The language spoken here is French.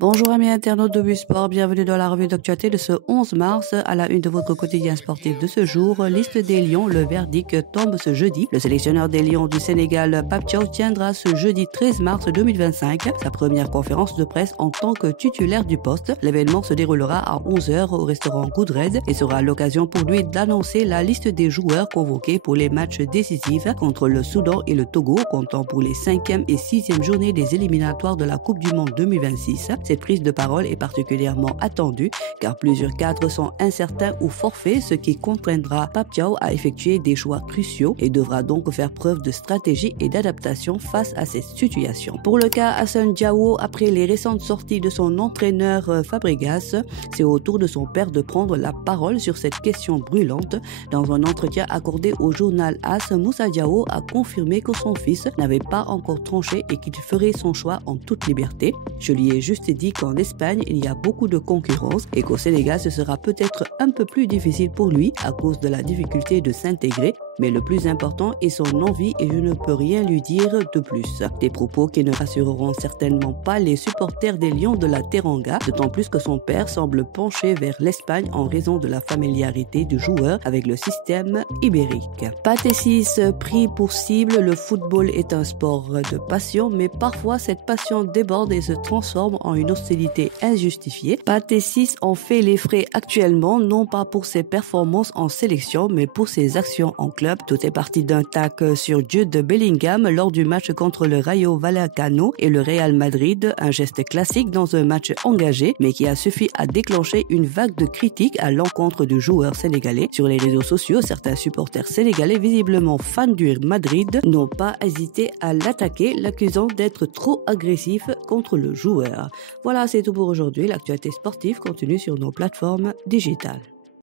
Bonjour amis internautes de Busport, bienvenue dans la revue d'actualité de ce 11 mars. À la une de votre quotidien sportif de ce jour, liste des Lions, le verdict tombe ce jeudi. Le sélectionneur des Lions du Sénégal, Pape Thiaw, tiendra ce jeudi 13 mars 2025 sa première conférence de presse en tant que titulaire du poste. L'événement se déroulera à 11h au restaurant Goodred et sera l'occasion pour lui d'annoncer la liste des joueurs convoqués pour les matchs décisifs contre le Soudan et le Togo, comptant pour les 5e et 6e journées des éliminatoires de la Coupe du Monde 2026. Cette prise de parole est particulièrement attendue car plusieurs cadres sont incertains ou forfaits, ce qui contraindra Pape Thiaw à effectuer des choix cruciaux et devra donc faire preuve de stratégie et d'adaptation face à cette situation. Pour le cas Assane Diao, après les récentes sorties de son entraîneur Fabregas, c'est au tour de son père de prendre la parole sur cette question brûlante. Dans un entretien accordé au journal AS, Moussa Diao a confirmé que son fils n'avait pas encore tranché et qu'il ferait son choix en toute liberté. Je lui ai juste dit qu'en Espagne, il y a beaucoup de concurrence et qu'au Sénégal, ce sera peut-être un peu plus difficile pour lui à cause de la difficulté de s'intégrer. Mais le plus important est son envie et je ne peux rien lui dire de plus. Des propos qui ne rassureront certainement pas les supporters des Lions de la Teranga, d'autant plus que son père semble pencher vers l'Espagne en raison de la familiarité du joueur avec le système ibérique. Pathé 6 pris pour cible, le football est un sport de passion, mais parfois cette passion déborde et se transforme en une hostilité injustifiée. Pathé 6 en fait les frais actuellement, non pas pour ses performances en sélection, mais pour ses actions en club. Tout est parti d'un tac sur Jude Bellingham lors du match contre le Rayo Vallecano et le Real Madrid, un geste classique dans un match engagé, mais qui a suffi à déclencher une vague de critiques à l'encontre du joueur sénégalais. Sur les réseaux sociaux, certains supporters sénégalais, visiblement fans du Madrid, n'ont pas hésité à l'attaquer, l'accusant d'être trop agressif contre le joueur. Voilà, c'est tout pour aujourd'hui. L'actualité sportive continue sur nos plateformes digitales.